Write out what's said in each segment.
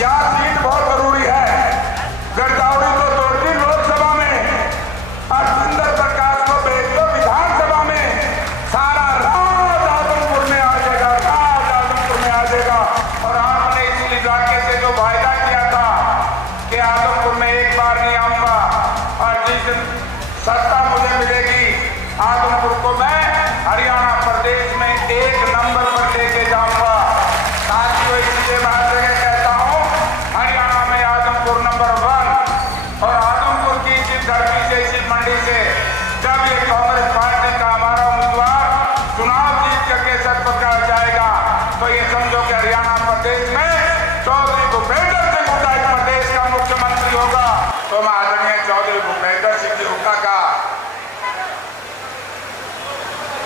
यहाँ सीट बहुत जरूरी है। गिरदावरी को तोड़ती लोकसभा में और सुंदर प्रकाश को भेज दो विधानसभा में। सारा राज आजमपुर में आ जाएगा, राज आजमपुर में आ जाएगा। और आपने इस इलाके से जो वायदा किया था कि आजमपुर में एक बार नहीं आऊंगा और जिस दिन सत्ता मुझे मिलेगी आजमपुर को मैं हरियाणा प्रदेश में 1 नंबर पर लेके जाऊंगा। साथियों, इसलिए मैं हर जगह कहता हूं हरियाणा में आजमपुर नंबर 1। और आजमपुर की इसी धरती से, इसी मंडी से जब ये कांग्रेस पार्टी का हमारा उम्मीदवार चुनाव जीत करके सर पकड़ा जाएगा तो ये समझो कि हरियाणा प्रदेश में चौधरी भूपेंद्र सिंह हुड्डा इस प्रदेश का मुख्यमंत्री होगा। तो मैं आदरणीय चौधरी भूपेंद्र सिंह जी हुड्डा का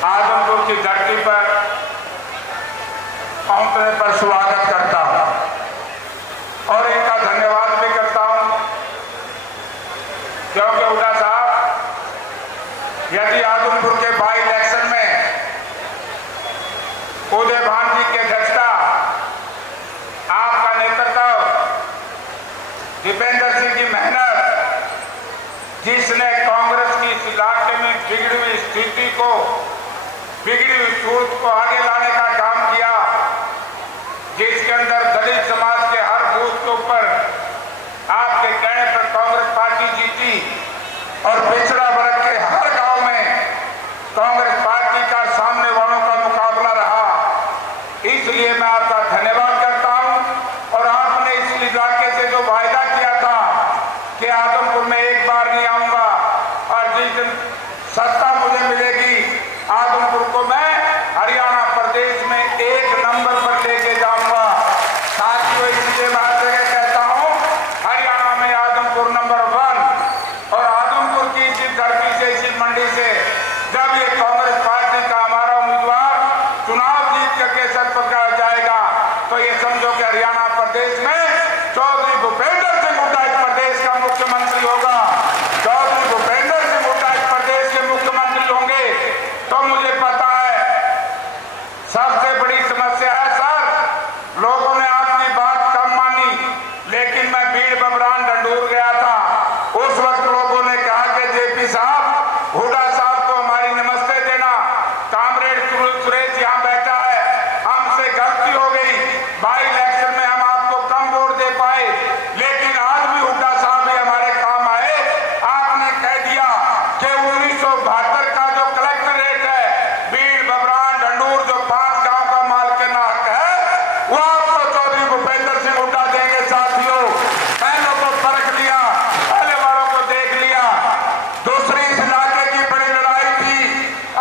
आजमपुर की धरती पर पहुंचने पर स्वागत करता हूं और इनका धन्यवाद भी करता हूं, क्योंकि हुड्डा साहब, यदि आजमपुर के बाई इलेक्शन में उदय भान जी की अध्यक्षता, आपका नेतृत्व, दीपेंद्र सिंह की मेहनत, जिसने कांग्रेस की इस इलाके में बिगड़ी हुई स्थिति को, बिगड़ी हुई सूरत को आगे लाने का काम किया, जिसके अंदर दलित समाज के हर बूथ के ऊपर आपके कहने पर कांग्रेस पार्टी जीती और पिछड़ा वर्ग के हर गांव में कांग्रेस पार्टी का सामने वालों का मुकाबला रहा। इसलिए मैं आपका धन्यवाद करता हूं। और आपने इस इलाके से जो वायदा किया था कि आजमपुर में एक बार नहीं आऊंगा और जिस दिन सत्ता मुझे मिलेगी आजमपुर को मैं हरियाणा प्रदेश में 1 नंबर पर लेके जाऊंगा। साथियों, इसलिए मैं हर जगह कहता हूं हरियाणा में आजमपुर नंबर 1। और आजमपुर की इसी धरती से, इसी मंडी से जब ये कांग्रेस पार्टी का हमारा उम्मीदवार चुनाव जीत करके सर पकड़ा जाएगा तो ये समझो कि हरियाणा प्रदेश में चौधरी भूपेंद्र सिंह हुड्डा इस प्रदेश का मुख्यमंत्री होगा। चौधरी भूपेंद्र सिंह हुड्डा इस प्रदेश के मुख्यमंत्री होंगे तो मुझे पता है सबसे बड़ी समस्या है सर, लोगों ने आपकी बात कम मानी, लेकिन मैं भीड़ बबरान डंडूर गया था, उस वक्त लोगों ने कहा कि जेपी साहब, हुड्डा साहब को हमारी नमस्ते देना, कामरेड सुरेश यहाँ बैठा है, हमसे गलती हो गई, बाई इलेक्शन में हम आपको कम वोट दे पाए, लेकिन आज भी हुड्डा साहब भी हमारे काम आए। आपने कह दिया कि 1972 का जो कलेक्टरेट है भीड़ बबरान डंडूर, जो 5 गांव का मालकाना हक है, वो आपको चौधरी भूपेंद्र सिंह हुड्डा देंगे। साथियों, पहलों को परख लिया, पहले वालों को देख लिया। दूसरी इस इलाके की बड़ी लड़ाई थी,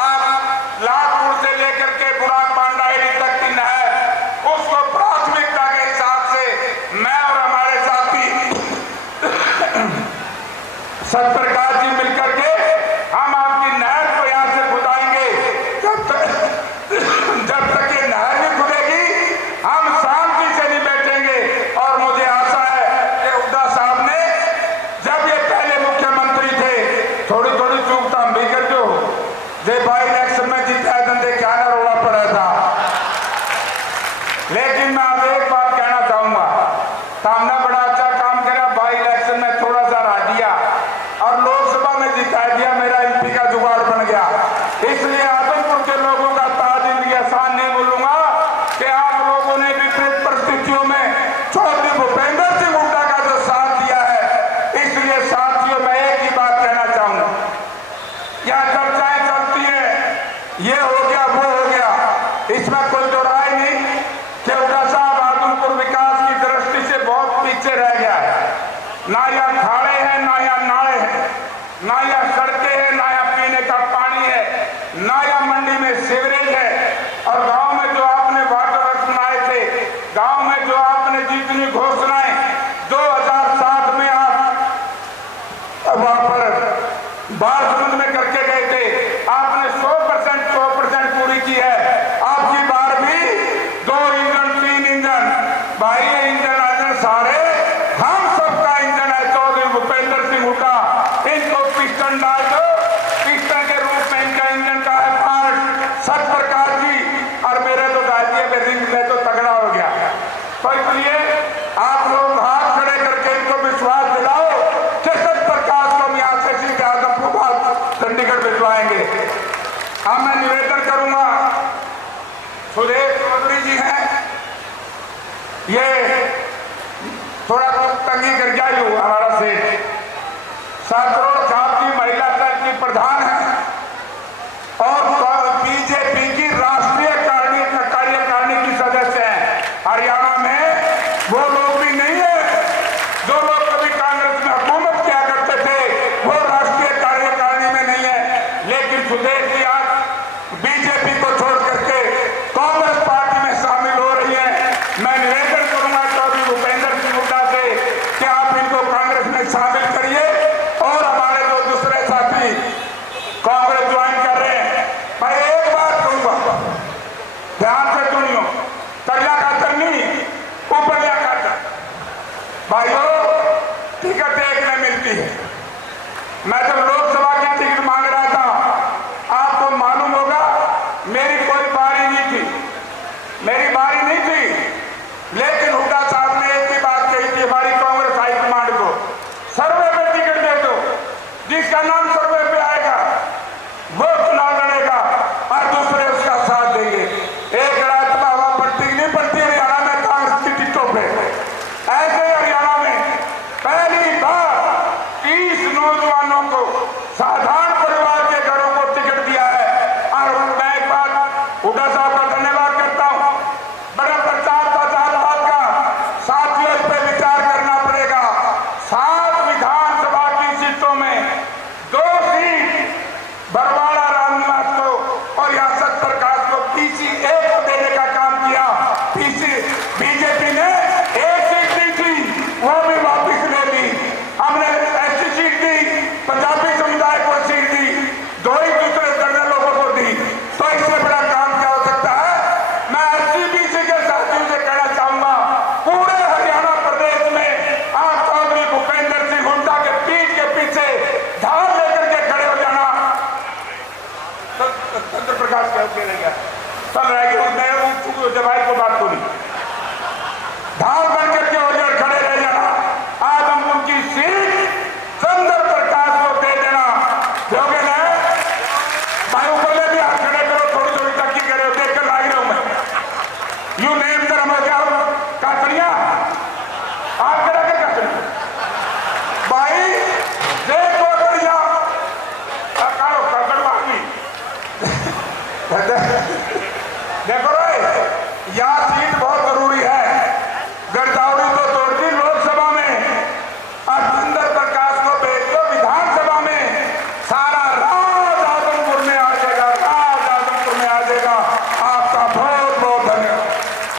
आप लालपुर से लेकर के बुढ़ा पांडाहेड़ी तक की नहर, उसको प्राथमिकता के हिसाब से मैं और हमारे साथी सतप्रकाश जी मिलकर के हम आपकी नहर को यहां से खुदाएंगे। जब तक ये नहर नहीं खुदेगी हम शांति से नहीं बैठेंगे। और मुझे आशा है कि हुड्डा साहब ने, जब ये पहले मुख्यमंत्री थे, थोड़ी थोड़ी चूक तो हम भी कर दो, जे बाई इलेक्शन में जीता धंधे क्या ना रोड़ा पड़ा था। लेकिन मैं अब एक बात कहना चाहूंगा, सामने बड़ा अच्छा काम करा, बाई इलेक्शन में थोड़ा सा हरा दिया और लोकसभा में जिता दिया, मेरा एमपी का जुगाड़ बन गया। इसलिए आजमपुर के लोगों का ताजिम ये एहसान नहीं भूलूंगा कि आप लोगों ने विपरीत परिस्थितियों में चौधरी भूपेंद्र सिंह हुड्डा का जो साथ दिया है। इसलिए साथियों, मैं एक ही बात कहना चाहूंगा, यहाँ चर्चाएं चलती है, ये हो गया वो हो गया, इसमें कोई दो राय नहीं कि हुड्डा साहब आजमपुर विकास की दृष्टि से बहुत पीछे रह गया है। ना यहाँ खाड़े हैं, ना यहाँ नाले हैं, ना यहाँ सड़कें हैं, ना यहाँ पीने का पानी है, ना यहाँ मंडी में सीवरेज है। और गांव में जो आपने वाटर वर्क बनाए थे, गांव में जो आपने जितनी घोषणाएं 2007 में आप वहां पर बालसमुंद में करके गए थे, आपने 100% पूरी की है। आपकी बार भी 2 इंजन 3 इंजन, भाई इंजन सारे हम सबका इंजन है चौधरी भूपेंद्र सिंह हुड्डा। इनको पिस्टन डाल दो, पिस्टन के रूप में इनका इंजन का है पार्ट सतप्रकाश जी, और मेरे तो डाल दिए रिंग में तो तगड़ा हो गया। तो इसलिए आप लोग सुरेश चौधरी जी हैं, ये थोड़ा तंगी कर गया यू हमारा सेठ। सरकरोड़ साहब की महिला दल की प्रधान है और बीजेपी की राष्ट्रीय कार्यकारिणी की सदस्य हैं। हरियाणा में वो लोग भी नहीं है जो लोग कभी कांग्रेस में हुकूमत किया करते थे, वो राष्ट्रीय कार्यकारिणी में नहीं है। लेकिन सुदेश जी आज बीजेपी को छोड़ करके कांग्रेस पार्टी में शामिल हो रही है। मैं निवेदन करूंगा चौधरी भूपेंद्र सिंह हुड्डा से कि आप इनको कांग्रेस में शामिल करिए और हमारे जो दूसरे साथी कांग्रेस ज्वाइन कर रहे हैं, मैं एक बात कहूंगा, ध्यान से सुनियो, तरिया का तरनी ऊपरिया का भाइयों, टिकट एक में मिलती है। मैं जब लोकसभा की टिकट मांग रहा था, आपको मालूम होगा मेरी कोई बारी नहीं थी, मेरी बारी नहीं थी, लेकिन हुड्डा साहब ने एक ही बात कही थी हमारी कांग्रेस हाईकमांड को, सर्वे पे टिकट दे दो, जिसका नाम सर्वे पे आएगा वो चुनाव लड़ेगा और दूसरे उसका साथ देंगे। एक रात में हवा पड़ती नहीं पड़ती हरियाणा में कांग्रेस की टिकटों पे। ऐसे हरियाणा में पहली बार 30 नौजवानों को साधारण परिवार के घरों को टिकट दिया है। और मैं एक बात हुड्डा साहब का धन्यवाद करता हूं, बड़ा 50,000 बात का साथियों इस पर विचार करना पड़ेगा। 7 विधानसभा की सीटों में 2 सीट बरवाड़ा रामनिवास को और यासत प्रकाश को पीसी एक को देने का काम किया। पीसी बीजेपी ने एक सीट दी थी, वो भी वापस ले ली। हमने ऐसी सीट दी, पंजाबी समुदाय को सीट दी, 2 ही दूसरे दर्जन लोगों को दी। तो इससे बड़ा काम क्या हो सकता है? मैं एससीबीसी के साथियों से कहना चाहूंगा, पूरे हरियाणा प्रदेश में आप चौधरी भूपेंद्र सिंह हुड्डा के पीठ के पीछे ढाल लेकर के खड़े हो जाना। चंद्र प्रकाश क्या रह गया, चल रह गया।